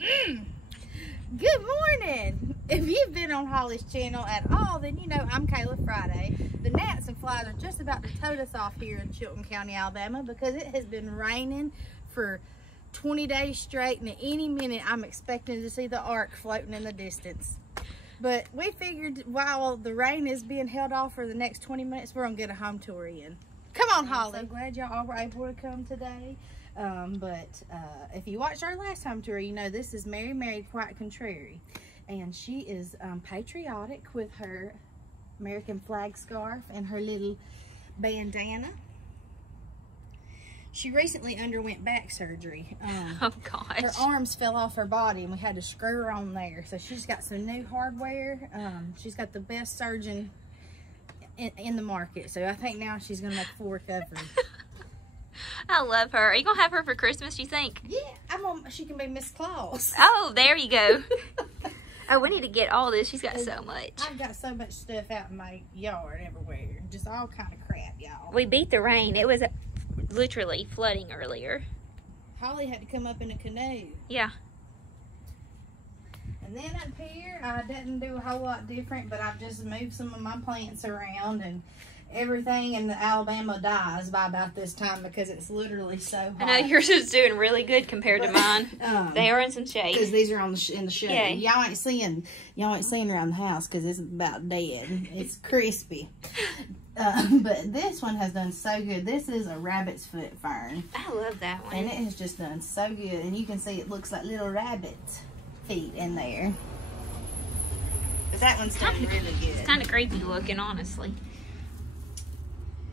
Good morning. If you've been on Holly's channel at all, then you know I'm Kayla Friday. The gnats and flies are just about to tote us off here in Chilton County, Alabama, because it has been raining for 20 days straight, and at any minute I'm expecting to see the ark floating in the distance. But we figured while the rain is being held off for the next 20 minutes, we're gonna get a home tour in. Come on, Holly. I'm so glad y'all all were able to come today. If you watched our last home tour, you know this is Mary Married Quite Contrary, and she is patriotic with her American flag scarf and her little bandana. She recently underwent back surgery. Oh gosh. Her arms fell off her body and we had to screw her on there. So she's got some new hardware. She's got the best surgeon in the market. So I think now she's gonna make full recovery. I love her. Are you gonna have her for Christmas, you think? Yeah, she can be Miss Claus. Oh, there you go. Oh, we need to get all this. She's got so much. I've got so much stuff out in my yard everywhere. Just all kind of crap, y'all. We beat the rain. It was literally flooding earlier. Holly had to come up in a canoe. Yeah. And then up here, I didn't do a whole lot different, but I've just moved some of my plants around, and everything in Alabama dies by about this time because it's literally so hot. I know yours is doing really good compared to mine. They are in some shade. Because these are in the shade. Yeah. Y'all ain't seeing around the house because it's about dead. It's crispy. But this one has done so good. This is a rabbit's foot fern. I love that one. And it has just done so good. And you can see it looks like little rabbit feet in there. But that one's done really good. It's kind of creepy looking, honestly.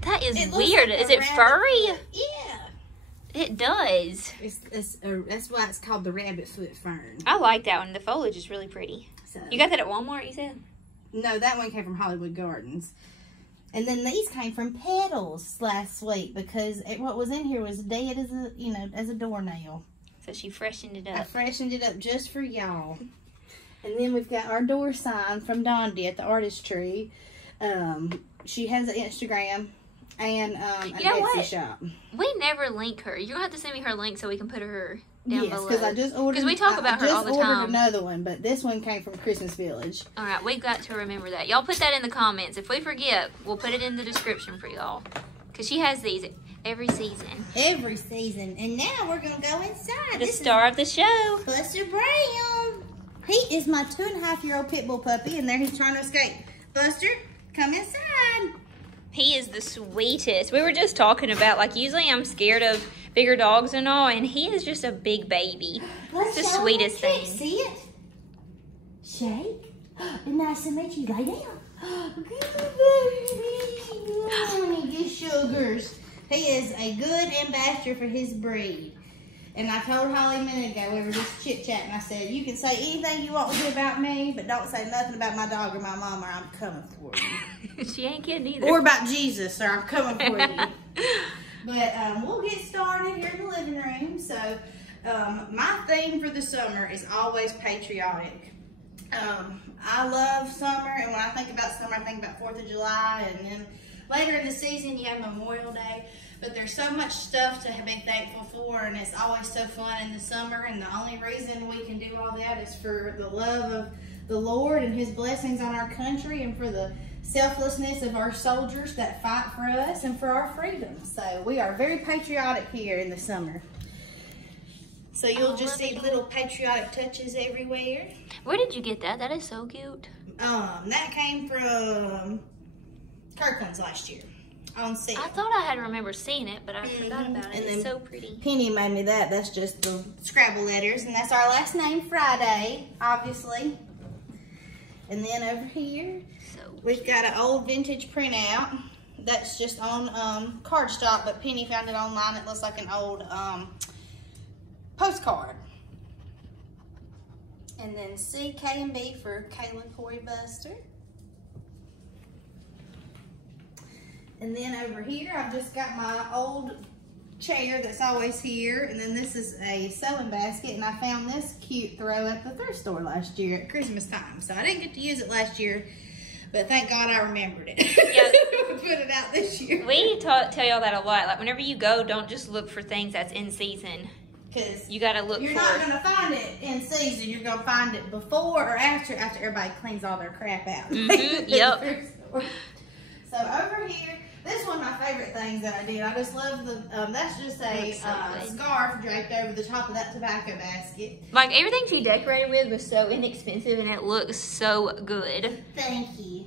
That is It looks weird. like Is a it rabbit furry? foot. Yeah. It does. That's why it's called the rabbit foot fern. I like that one. The foliage is really pretty. So, You got that at Walmart, you said? no, that one came from Hollywood Gardens. And then these came from Petals last week because what was in here was dead as a doornail. So she freshened it I up. freshened it up just for y'all. And then we've got our door sign from Dondi at the Artistry. She has an Instagram and an Etsy shop. We never link her. You're going to have to send me her link so we can put her down below. Because I just ordered. Because we talk about her all the I just ordered time. another one, but this one came from Christmas Village. All right, we've got to remember that. Y'all put that in the comments. If we forget, we'll put it in the description for y'all. Because she has these every season. Every season. And now we're going to go inside. The star of the show. Buster Brown. He is my 2.5-year-old pit bull puppy, and there he's trying to escape. Buster, come inside. He is the sweetest. We were just talking about, like, usually I'm scared of bigger dogs and all, and he is just a big baby. It's the sweetest thing. See it? Shake. Nice to meet you. Lay down. Good baby. Good sugars. He is a good ambassador for his breed. And I told Holly a minute ago, we were just chit-chatting, I said, you can say anything you want to about me, but don't say nothing about my dog or my mom, or I'm coming for you. She ain't kidding either. Or about Jesus, or I'm coming for you. But we'll get started here in the living room. So my theme for the summer is always patriotic. I love summer, and when I think about summer, I think about 4th of July, and then later in the season, you have Memorial Day. But there's so much stuff to be thankful for, and it's always so fun in the summer. And the only reason we can do all that is for the love of the Lord and His blessings on our country, and for the selflessness of our soldiers that fight for us and for our freedom. So we are very patriotic here in the summer. So you'll just see little patriotic touches everywhere. Where did you get that? That is so cute. That came from Kirkland's last year. On sale. I thought I had remembered seeing it, but I forgot about it. It's so pretty. Penny made me that. That's just the Scrabble letters, and that's our last name, Friday, obviously. And then over here, we've got an old vintage printout that's just on cardstock, but Penny found it online. It looks like an old postcard. And then C, K, and B for Kayla, Corey, Buster. And then over here, I've just got my old chair that's always here. And then this is a sewing basket. And I found this cute throw at the thrift store last year at Christmas time. So I didn't get to use it last year, but thank God I remembered it. Yeah. Put it out this year. We tell y'all that a lot. Like, whenever you go, don't just look for things that's in season. because you gotta look. You're not gonna find it in season. You're gonna find it before or after everybody cleans all their crap out. Yep. So over here, this is one of my favorite things that I did. I just love the. That's just a scarf draped over the top of that tobacco basket. Like everything she decorated with was so inexpensive, and it looks so good. Thank you.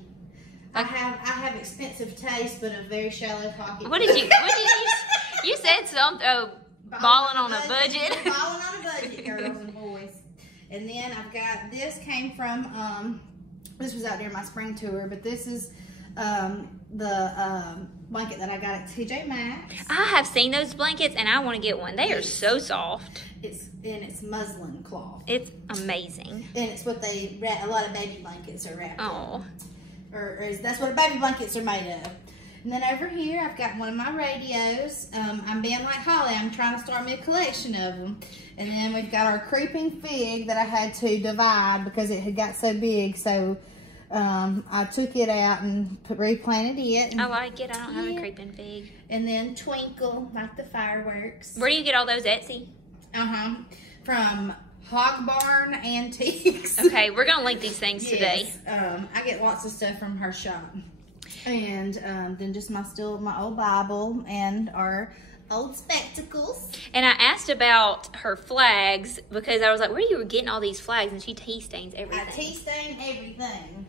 I have expensive taste, but a very shallow pocket. What did you? You said something. Oh, balling on a budget. Balling on a budget, girls and boys. And then I've got this came from this was out during my spring tour, but this is the blanket that I got at TJ Maxx. I have seen those blankets, and I want to get one. They are so soft. It's muslin cloth. It's amazing. And it's what a lot of baby blankets are wrapped. Oh. That's what baby blankets are made of. And then over here, I've got one of my radios. I'm being like Holly. I'm trying to start me a collection of them. And then we've got our creeping fig that I had to divide because it had got so big. So I took it out and replanted it. I like it. I don't have a creeping fig. And then Twinkle, like the fireworks. Where do you get all those, Etsy? From Hog Barn Antiques. Okay, we're gonna link these things today. I get lots of stuff from her shop, and then just my old Bible and our old spectacles. And I asked about her flags because I was like, "Where are you getting all these flags?" And she tea stains everything. I tea stain everything.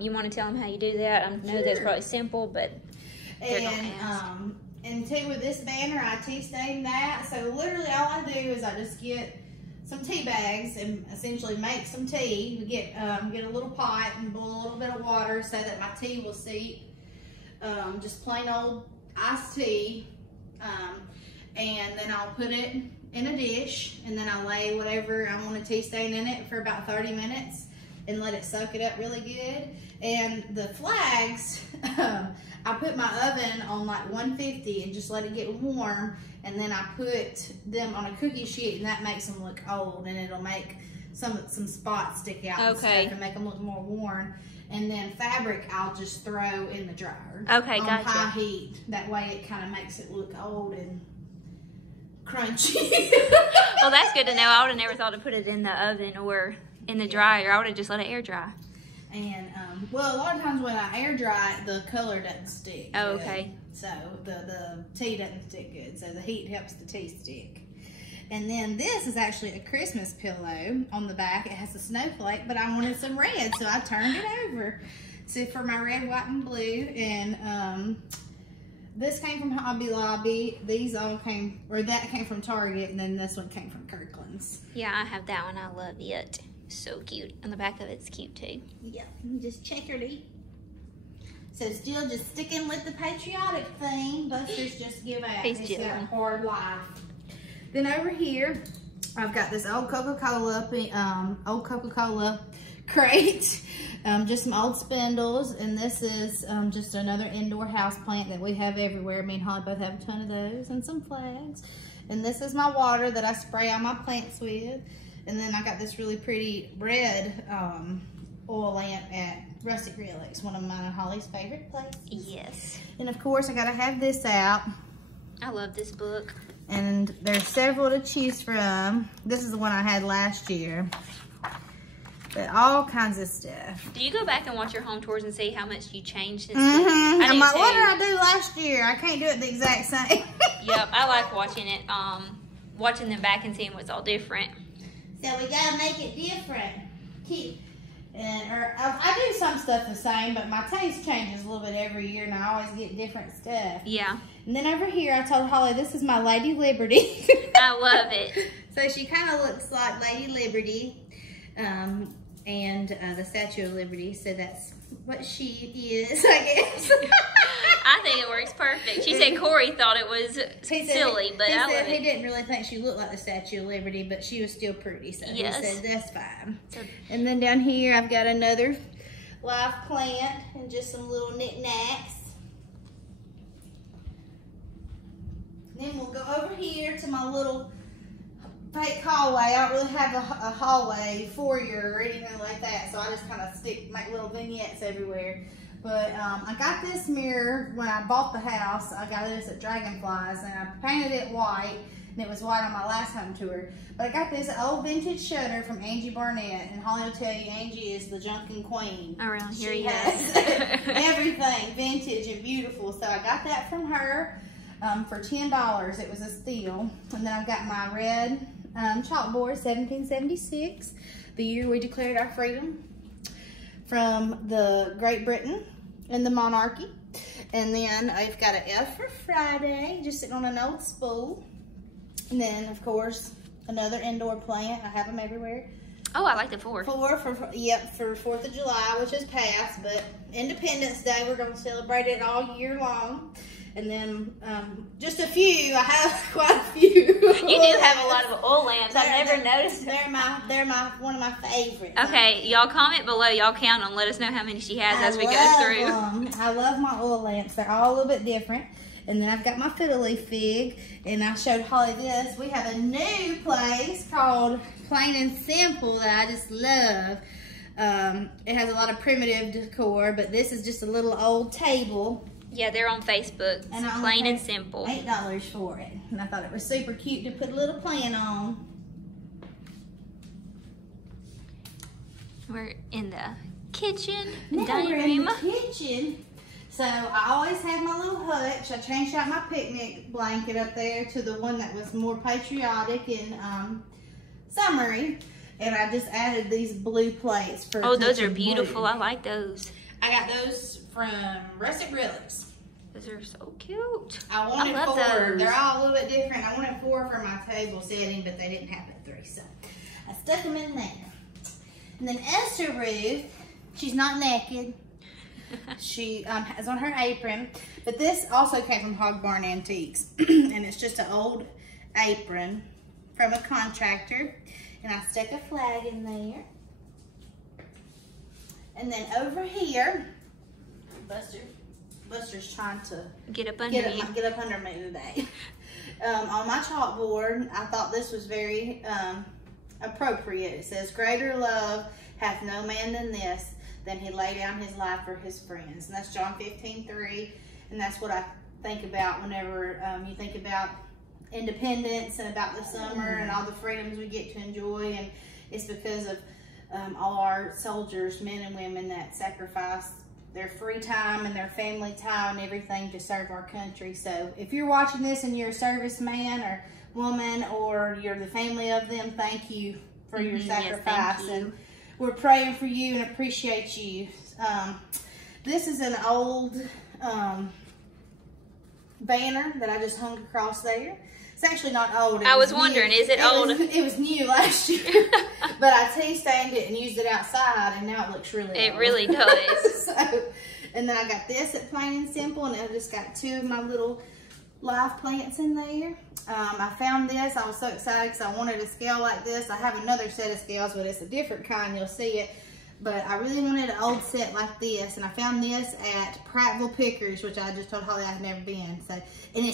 You want to tell them how you do that? I know that's probably simple, but and too, with this banner, I tea stain that. So literally all I do is I just get some tea bags and essentially make some tea. We get a little pot and boil a little bit of water so that my tea will seep. Just plain old iced tea. And then I'll put it in a dish, and then I lay whatever I want to tea stain in it for about 30 minutes and let it soak it up really good. And the flags, I put my oven on like 150 and just let it get warm, and then I put them on a cookie sheet, and that makes them look old, and it'll make some spots stick out and stuff and make them look more worn. And then fabric I'll just throw in the dryer on high heat. That way it kind of makes it look old and crunchy. Well, that's good to know. I would have never thought to put it in the oven or in the dryer. I would have just let it air dry. And well, a lot of times when I air dry it, the color doesn't stick. Oh, okay. So the tea doesn't stick good. So the heat helps the tea stick. And then this is actually a Christmas pillow on the back. It has a snowflake, but I wanted some red, so I turned it over. So for my red, white, and blue. And this came from Hobby Lobby. These all came, or that came from Target, and then this one came from Kirkland's. Yeah, I have that one. I love it. So cute. And the back of it's cute too. Yeah, just checkered-y. So still just sticking with the patriotic theme. Busters just give out. It's got a hard life. Then over here, I've got this old Coca-Cola crate. Just some old spindles, and this is just another indoor house plant that we have everywhere. Me and Holly both have a ton of those, and some flags. And this is my water that I spray on my plants with. And then I got this really pretty red oil lamp at Rustic Relics, one of mine and Holly's favorite places. Yes. And of course, I gotta have this out. I love this book. And there's several to choose from. This is the one I had last year. But all kinds of stuff. Do you go back and watch your home tours and see how much you changed since then? I'm like, what did I do last year? I can't do it the exact same. Yep, I like watching it, watching them back and seeing what's all different. So we gotta make it different. I do some stuff the same, but my taste changes a little bit every year, and I always get different stuff. Yeah. And then over here, I told Holly, this is my Lady Liberty. I love it. So she kind of looks like Lady Liberty, and the Statue of Liberty. So that's what she is, I guess. I think it works perfect. She said Corey thought it was silly, but I love it. He didn't really think she looked like the Statue of Liberty, but she was still pretty, so he said that's fine. And then down here, I've got another live plant and just some little knickknacks. Then we'll go over here to my little fake hallway. I don't really have a hallway foyer or anything like that, so I just kind of make little vignettes everywhere. But I got this mirror when I bought the house. I got this at Dragonflies, and I painted it white, and it was white on my last home tour. But I got this old vintage shutter from Angie Barnett, and Holly will tell you, Angie is the junkin' queen. Around here, She yes. has everything vintage and beautiful. So I got that from her for $10. It was a steal. And then I've got my red chalkboard, 1776, the year we declared our freedom from the Great Britain and the monarchy. And then I've got an F for Friday, just sitting on an old spool. And then, of course, another indoor plant. I have them everywhere. Oh, I like the 4. For 4th of July, which is past, but Independence Day, we're going to celebrate it all year long. And then just a few. I have quite a few. You do have a lot of oil lamps. I've never noticed. They're one of my favorites. Okay, y'all comment below. Y'all count them. Let us know how many she has as we go through. I love my oil lamps. They're all a little bit different. And then I've got my fiddle leaf fig, and I showed Holly this. We have a new place called Plain and Simple that I just love. It has a lot of primitive decor, but this is just a little old table. Yeah, they're on Facebook. And I Plain and Simple. $8 for it. And I thought it was super cute to put a little plant on. We're in the kitchen, Now dining we're in room. the kitchen. So I always have my little hutch. I changed out my picnic blanket up there to the one that was more patriotic and summery. And I just added these blue plates for Oh, those are touching beautiful. blue. I like those. I got those from Rustic Relics. Those are so cute. I wanted love 4. those. They're all a little bit different. I wanted 4 for my table setting, but they didn't have it 3. So I stuck them in there. And then Esther Ruth, she's not naked. She has on her apron, but this also came from Hog Barn Antiques, and it's just an old apron from a contractor, and I stuck a flag in there. And then over here, Buster's trying to get up under you. Get up under me today. On my chalkboard, I thought this was very appropriate. It says, "Greater love hath no man than this, than he lay down his life for his friends." And that's John 15:3. And that's what I think about whenever you think about independence and about the summer and all the freedoms we get to enjoy. And it's because of all our soldiers, men and women, that sacrifice their free time and their family time and everything to serve our country. So if you're watching this and you're a serviceman or woman, or you're the family of them, thank you for your sacrifice. Yes, thank you. And we're praying for you and appreciate you. This is an old banner that I just hung across there. It's actually not old. I was wondering, is it old? It was new last year, but I tea-stained it and used it outside, and now it looks really old. It really does. So, and then I got this at Plain and Simple, and I just got 2 of my little live plants in there. I found this. I was so excited because I wanted a scale like this. I have another set of scales, but it's a different kind. You'll see it. But I really wanted an old set like this, and I found this at Prattville Pickers, which I just told Holly I've never been. So, and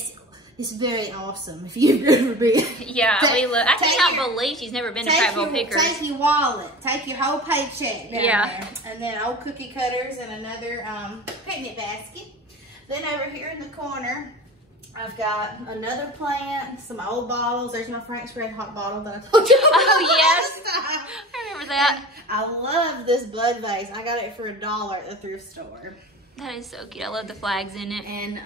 it's very awesome if you've ever been. Yeah, I cannot believe she's never been to Prattville Pickers. Take your wallet, take your whole paycheck down Yeah. there, and then old cookie cutters and another picnic basket. Then over here in the corner, I've got another plant, some old bottles. There's my Frank's Red Hot bottle that I told you about. Oh, yes. last time. I remember that. And I love this bud vase. I got it for $1 at the thrift store. That is so cute. I love the flags in it. And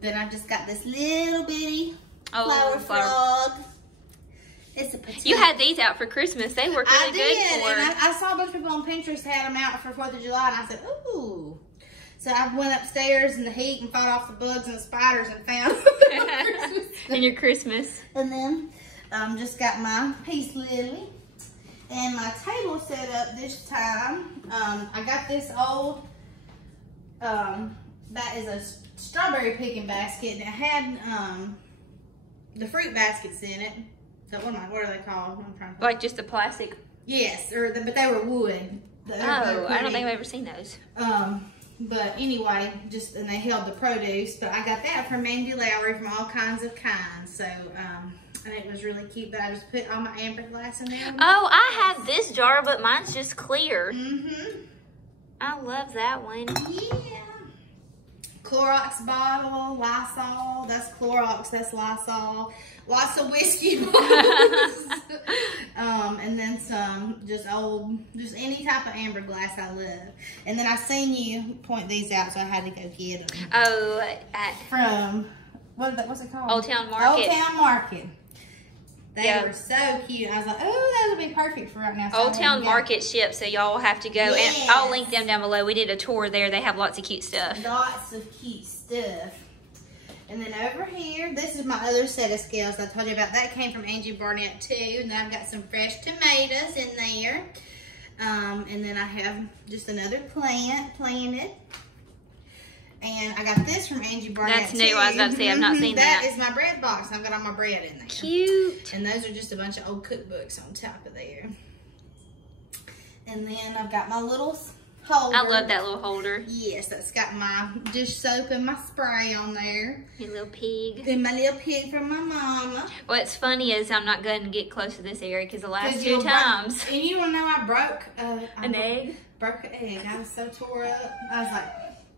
then I just got this little bitty flower frog. It's a potato. You had these out for Christmas. They worked really good for. And I saw a bunch of people on Pinterest had them out for 4th of July, and I said, ooh. So I went upstairs in the heat and fought off the bugs and the spiders and found in your Christmas. And then just got my peace lily. And my table set up this time. I got this old, that is a strawberry picking basket, and it had the fruit baskets in it. So what are they called? I'm trying to Like just the plastic? Yes, but they were wood. Oh, I don't think I've ever seen those. But anyway, and they held the produce. But I got that from Mandy Lowry from All Kinds of Kinds. So, and it was really cute. But I just put all my amber glass in there. Oh, I have this jar, but mine's just clear. Mm-hmm. I love that one. Yeah. Clorox bottle, Lysol. That's Clorox, that's Lysol. Lots of whiskey bottles. And then some just any type of amber glass I love. And then I've seen you point these out, so I had to go get them. Oh, from, what's it called? Old Town Market. Old Town Market. They Yep. were so cute. I was like, oh, that would be perfect for right now. So Old Town Market ships, so y'all will have to go. Yes. And I'll link them down below. We did a tour there. They have lots of cute stuff. Lots of cute stuff. And then over here, this is my other set of scales I told you about. That came from Angie Barnett too. And then I've got some fresh tomatoes in there. And then I have just another plant planted. And I got this from Angie Barnett. That's new. I was about to say, I've not seen that. That is my bread box. I've got all my bread in there. Cute. And those are just a bunch of old cookbooks on top of there. And then I've got my little holder. I love that little holder. Yes, that's got my dish soap and my spray on there. Your little pig. And my little pig from my mama. What's funny is I'm not going to get close to this area because the last 2 times. And you want to know I broke an egg? Broke an egg. I was so tore up. I was like,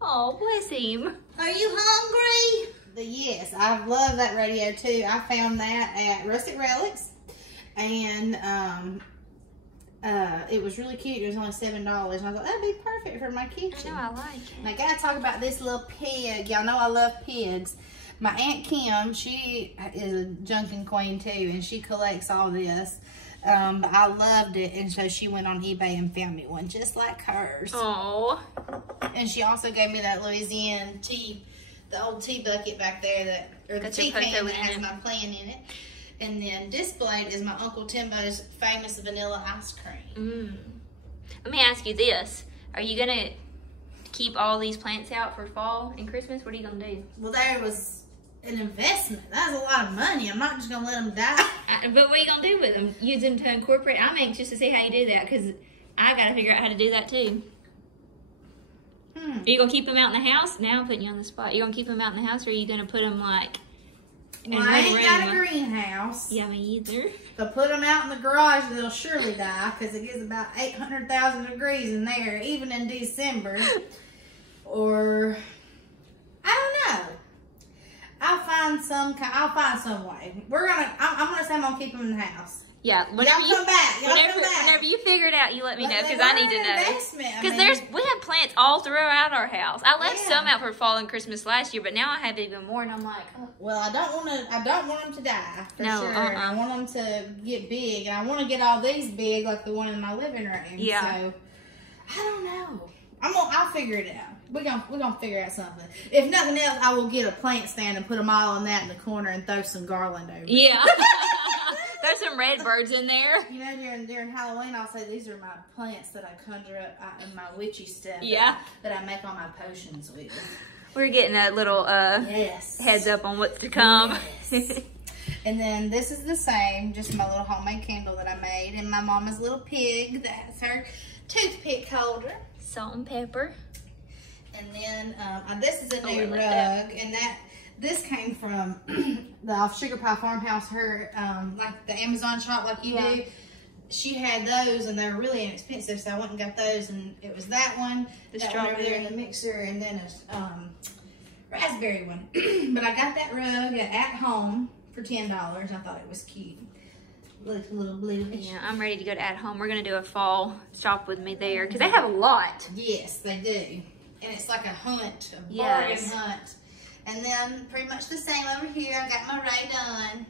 oh, bless him. are you hungry? But yes, I love that radio too. I found that at Rustic Relics. And it was really cute. It was only $7. And I was like, that'd be perfect for my kitchen. I know, I like it. And I gotta talk about this little pig. Y'all know I love pigs. My Aunt Kim, she is a junking queen too, and she collects all this. But I loved it, and so she went on eBay and found me one just like hers. Oh. And she also gave me that Louisiana tea, the old tea bucket back there, or the tea can that has my plant in it. And then displayed is my Uncle Timbo's famous vanilla ice cream. Let me ask you this. Are you going to keep all these plants out for fall and Christmas? What are you going to do? Well, there was an investment. That was a lot of money. I'm not just going to let them die. But what are you going to do with them? Use them to incorporate? I'm anxious to see how you do that because I got to figure out how to do that too. Are you going to keep them out in the house? Now I'm putting you on the spot. You going to keep them out in the house, or are you going to put them like... Well, I ain't got a greenhouse. Yeah, me either. If I put them out in the garage, they'll surely die because it gets about 800,000 degrees in there, even in December. Or, I don't know. I'll find some way. I'm gonna say I'm gonna keep them in the house. Yeah, y'all come back. Whenever you figure it out, you let me know because I need to know. Because we have plants all throughout our house. I left some out for fall and Christmas last year, but now I have even more, and I'm like, oh. Well, I don't want them to die for sure. I want them to get big, and I want to get all these big like the one in my living room. Yeah. So I don't know. I'll figure it out. We're gonna figure out something. If nothing else, I will get a plant stand and put them all in that in the corner and throw some garland over it. Yeah. There's some red birds in there. You know, during Halloween, I'll say these are my plants that I conjure up in my witchy stuff. Yeah. That I make all my potions with. We're getting a little heads up on what's to come. Yes. And then this is the same, just my little homemade candle that I made. And my mama's little pig that has her toothpick holder. Salt and pepper. And then this is a new rug. And this came from the Sugar Pie Farmhouse, like the Amazon shop like you do. She had those, and they were really inexpensive, so I went and got those, and it was that one, that one over there in the mixer, and then a raspberry one. But I got that rug at home for $10. I thought it was cute. Looks a little bluish. Yeah, I'm ready to go to At Home. We're going to do a fall shop with me there, because they have a lot. Yes, they do. And it's like a hunt, a bargain hunt. And then pretty much the same over here. I got my Ray done.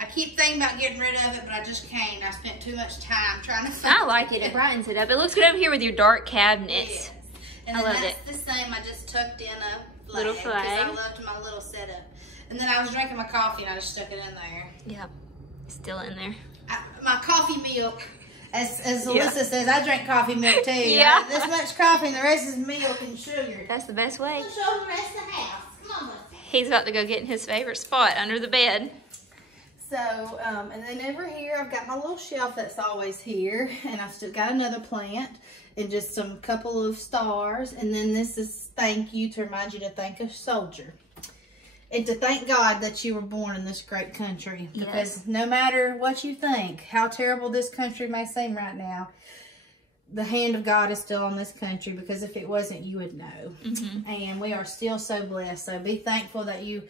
I keep thinking about getting rid of it, but I just can't. I spent too much time trying to find it. I like it. It brightens it up. It looks good over here with your dark cabinets. Yes. And I then love that's the same. I just tucked in a little flag. Because I loved my little setup. And then I was drinking my coffee, and I just stuck it in there. Yep. Still in there. My coffee milk. As Alyssa says, I drink coffee milk too. Yeah. This much coffee and the rest is milk and sugar. That's the best way. Let's show the rest of the house. Come on, He's about to go get in his favorite spot under the bed. So, and then over here, I've got my little shelf that's always here. And I've still got another plant and just some couple of stars. And then this is thank you, to remind you to thank a soldier. And to thank God that you were born in this great country. Because no matter what you think, how terrible this country may seem right now, the hand of God is still on this country, because if it wasn't, you would know. And we are still so blessed. So be thankful that you,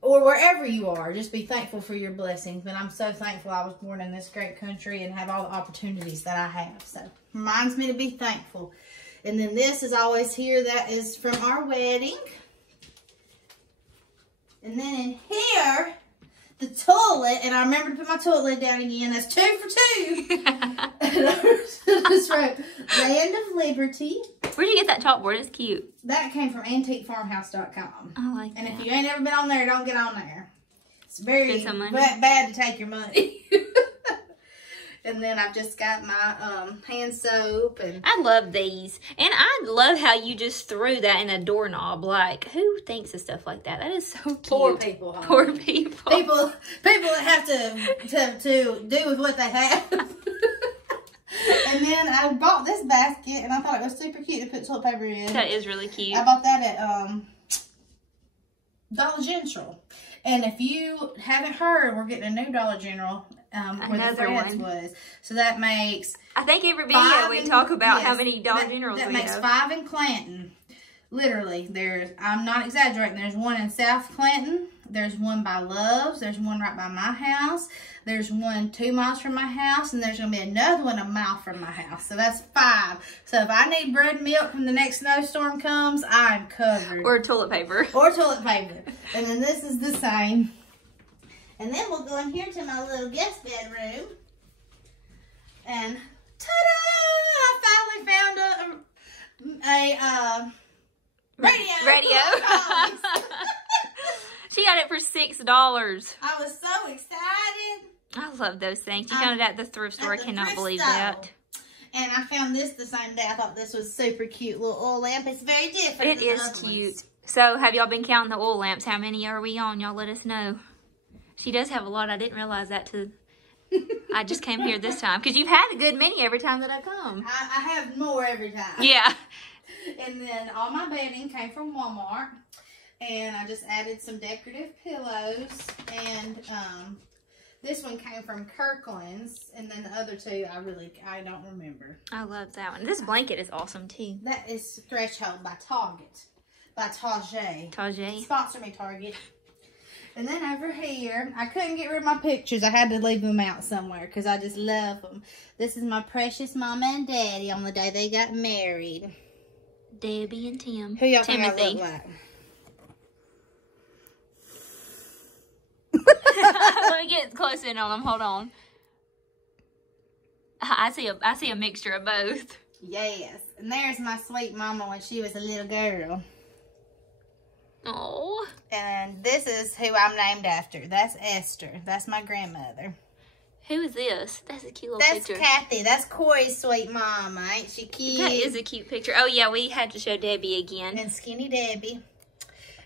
or wherever you are, just be thankful for your blessings. But I'm so thankful I was born in this great country and have all the opportunities that I have. So reminds me to be thankful. And then this is always here. That is from our wedding. And then in here, the toilet, and I remember to put my toilet lid down again. That's 2 for 2. And I just wrote Land of Liberty. Where'd you get that chalkboard? It's cute. That came from AntiqueFarmhouse.com. I like and that. If you ain't ever been on there, don't get on there. It's very bad to take your money. And then I've just got my hand soap. And I love these. And I love how you just threw that in a doorknob. Like, who thinks of stuff like that? That is so cute. Poor people. Huh? Poor people. People that have to do with what they have. And then I bought this basket, and I thought it was super cute to put toilet paper in. That is really cute. I bought that at Dollar General. And if you haven't heard, we're getting a new Dollar General where the Friends was. So that makes... I think every video we talk about how many Dollar Generals we have. That makes 5 in Clanton. Literally, I'm not exaggerating. There's one in South Clanton. There's one by Love's. There's one right by my house. There's one 2 miles from my house. And there's going to be another one 1 mile from my house. So that's 5. So if I need bread and milk when the next snowstorm comes, I'm covered. Or toilet paper. Or toilet paper. And then this is the same. And then we'll go in here to my little guest bedroom. And ta-da! I finally found a radio. She got it for $6. I was so excited. I love those things. You found it at the thrift store. I cannot believe that. And I found this the same day. I thought this was super cute little oil lamp. It's very different. It is cute. So have y'all been counting the oil lamps? How many are we on? Y'all let us know. She does have a lot. I didn't realize that till I just came here this time. Because you've had a good many every time that I come. I have more every time. Yeah. And then all my bedding came from Walmart. And I just added some decorative pillows. And this one came from Kirkland's. And then the other two, I don't remember. I love that one. This blanket is awesome too. That is Threshold by Target. By Target. Target. Sponsor me, Target. And then over here, I couldn't get rid of my pictures. I had to leave them out somewhere because I just love them. This is my precious mama and daddy on the day they got married. Debbie and Tim. Who y'all think I look like? Let me get close in on them. Hold on. I see a mixture of both. Yes. And there's my sweet mama when she was a little girl. Oh. And this is who I'm named after. That's Esther. That's my grandmother. Who is this? That's a cute little picture. That's Kathy. That's Corey's sweet mama. Ain't she cute? That is a cute picture. Oh, yeah, we had to show Debbie again. And Skinny Debbie.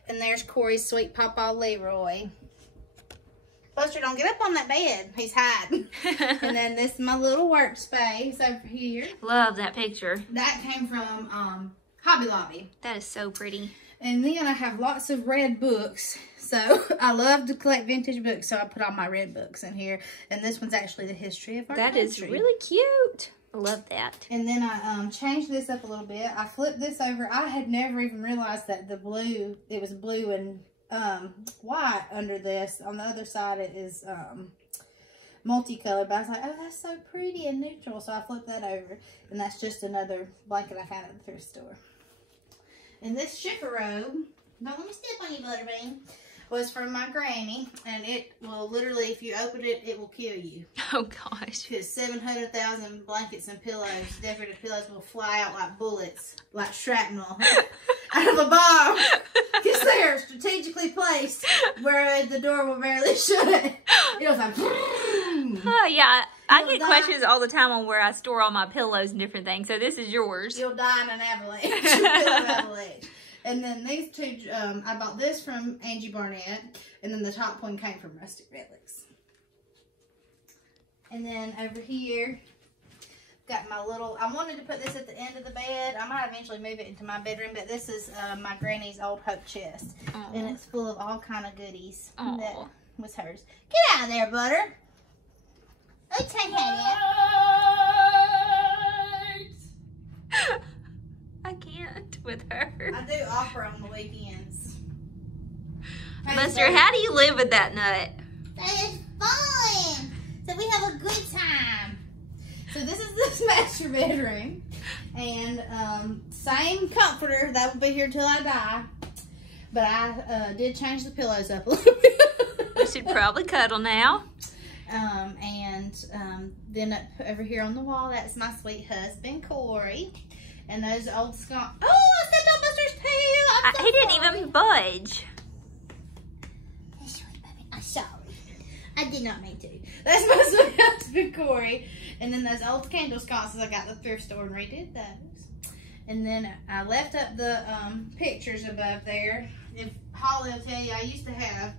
And there's Corey's sweet Papa Leroy. Buster, don't get up on that bed. He's hiding. And then this is my little workspace over here. Love that picture. That came from Hobby Lobby. That is so pretty. And then I have lots of red books. So I love to collect vintage books. So I put all my red books in here. And this one's actually the history of our country. That is really cute. I love that. And then I changed this up a little bit. I flipped this over. I had never even realized that it was blue and white under this. On the other side it is multicolored. But I was like, oh, that's so pretty and neutral. So I flipped that over. And that's just another blanket I found at the thrift store. And this chifforobe, don't let me step on you, Butterbean, was from my granny. And it will literally, if you open it, it will kill you. Oh, gosh. Because 700,000 blankets and pillows, decorative pillows, will fly out like bullets, like shrapnel, out of a bomb. Because they're strategically placed where the door will barely shut. It was like, oh, yeah. I get questions all the time on where I store all my pillows and different things. So this is yours. You'll die in an avalanche. And then these two, I bought this from Angie Barnett. And then the top one came from Rustic Relics. And then over here, got my little, I wanted to put this at the end of the bed. I might eventually move it into my bedroom. But this is my granny's old Hope chest. Aww. And it's full of all kind of goodies. Aww. That was hers. Get out of there, Butter. Let's say hey. with her. I do opera on the weekends. Buster, how do you live with that nut? That is fun. So we have a good time. So this is this master bedroom. And same comforter. That will be here till I die. But I did change the pillows up a little bit. We should probably cuddle now. Then up over here on the wall, that's my sweet husband, Corey. And those old sconces. Oh, I stepped on Buster's tail. He didn't even budge. I'm sorry. I did not mean to. That's my sweet husband, Corey. And then those old candle sconces, I got the thrift store and redid those. And then I left up the pictures above there. If Holly will tell you, I used to have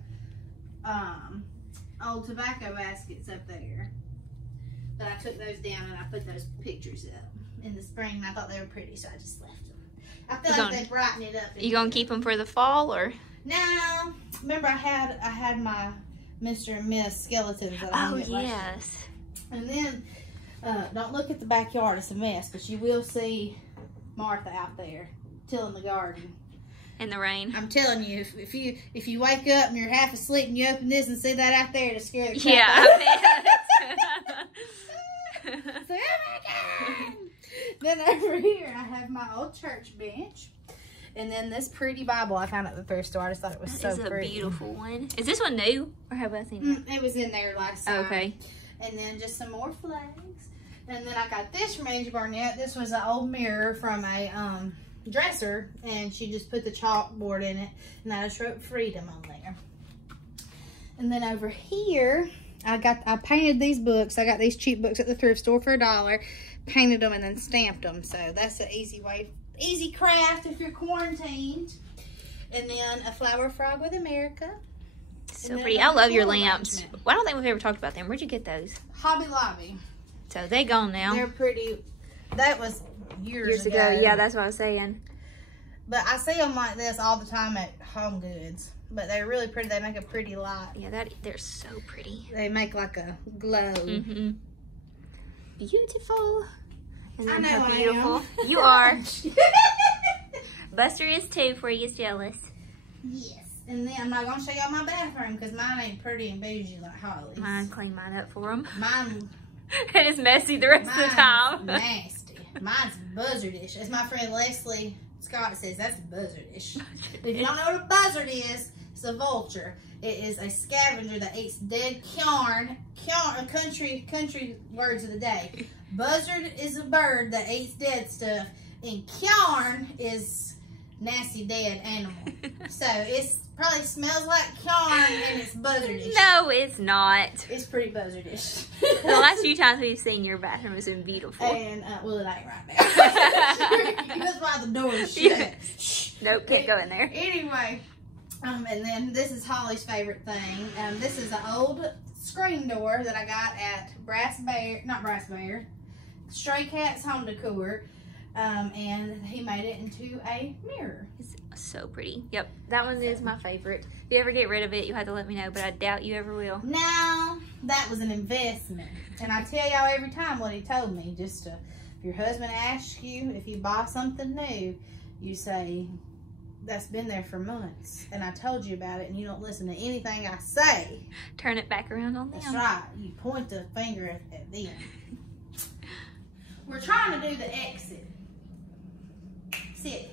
old tobacco baskets up there. But I took those down and I put those pictures up in the spring. And I thought they were pretty, so I just left them. I feel like they brighten it up. You gonna keep them for the fall, or? No. Remember, I had my Mr. and Miss skeletons that I hung yes. Year. And then, don't look at the backyard. It's a mess, but you will see Martha out there tilling the garden. In the rain. I'm telling you, if you wake up and you're half asleep and you open this and see that out there, it'll scare the crap out of you. So, oh my God! Then over here, I have my old church bench. And then this pretty Bible I found at the thrift store. I just thought it was so pretty. That is a beautiful one. Is this one new? Or have I seen it? It was in there last time. Okay. And then just some more flags. And then I got this from Angie Barnett. This was an old mirror from a dresser. And she just put the chalkboard in it. And I just wrote freedom on there. And then over here, I painted these books. I got these cheap books at the thrift store for $1. Painted them and then stamped them. So that's an easy way. Easy craft if you're quarantined. And then a flower frog with America. So pretty. I love your lamps. Well, I don't think we've ever talked about them. Where'd you get those? Hobby Lobby. So they gone now. They're pretty. That was years ago. Yeah, that's what I was saying. But I see them like this all the time at Home Goods. But they're really pretty. They make a pretty light. Yeah, they're so pretty. They make like a glow. Mm-hmm. Beautiful. I know beautiful. I am. You are. Buster is too, before he gets jealous. Yes. And then I'm not going to show y'all my bathroom because mine ain't pretty and bougie like Holly's. Mine clean mine up for him. Mine. And it's messy the rest of the time. Nasty. Mine's buzzardish. As my friend Leslie Scott says, that's buzzardish. If you don't know what a buzzard is, it's a vulture. It is a scavenger that eats dead corn. Country words of the day. Buzzard is a bird that eats dead stuff. And corn is nasty dead animal. So it's probably smells like corn and it's buzzardish. No, it's not. It's pretty buzzardish. The last few times we've seen your bathroom has been beautiful. And, well, it ain't right now. That's why the door is shut. Yeah. Nope, can't go in there. Anyway, and then this is Holly's favorite thing. This is an old screen door that I got at Stray Cats Home Decor. And he made it into a mirror. It's so pretty. Yep, that one is my favorite. If you ever get rid of it, you have to let me know, but I doubt you ever will. Now, that was an investment. And I tell y'all every time what he told me. Just if your husband asks you if you buy something new, you say, that's been there for months. And I told you about it and you don't listen to anything I say. Turn it back around on them. That's right. You point the finger at them. We're trying to do the exit. Sit.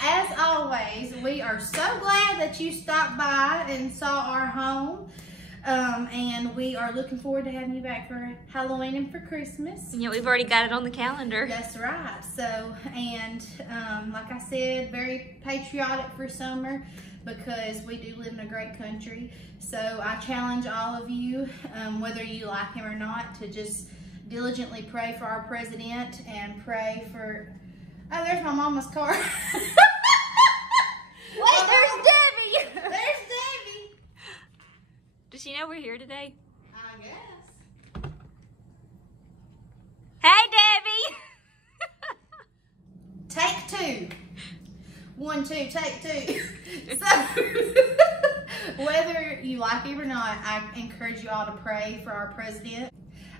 As always, we are so glad that you stopped by and saw our home. And we are looking forward to having you back for Halloween and for Christmas. Yeah, we've already got it on the calendar. That's right. So, and like I said, very patriotic for summer because we do live in a great country. So I challenge all of you, whether you like him or not, to just diligently pray for our president and pray for... Oh, there's my mama's car. Wait, there's Debbie! There's Debbie. Does she know we're here today? I guess. Hey, Debbie! Take two. 1, 2, take two. So, whether you like it or not, I encourage you all to pray for our president.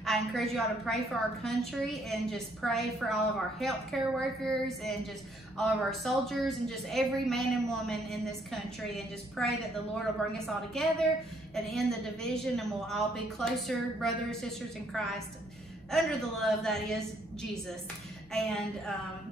I encourage you all to pray for our country and just pray for all of our healthcare workers and just all of our soldiers and just every man and woman in this country, and just pray that the Lord will bring us all together and end the division, and we'll all be closer brothers and sisters in Christ under the love that is Jesus. And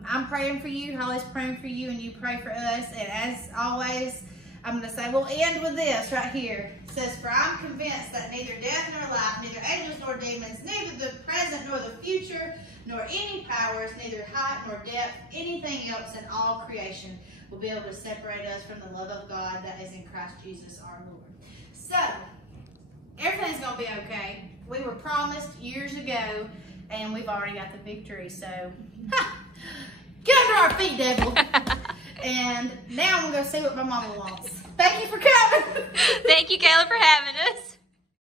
I'm praying for you, Holly's praying for you, and you pray for us. And as always, I'm going to say, we'll end with this right here. It says, for I'm convinced that neither death nor life, neither angels nor demons, neither the present nor the future, nor any powers, neither height nor depth, anything else in all creation will be able to separate us from the love of God that is in Christ Jesus our Lord. So, everything's going to be okay. We were promised years ago, and we've already got the victory. So, get under our feet, devil. And now I'm going to see what my mama wants. Thank you for coming. Thank you, Kayla, for having us.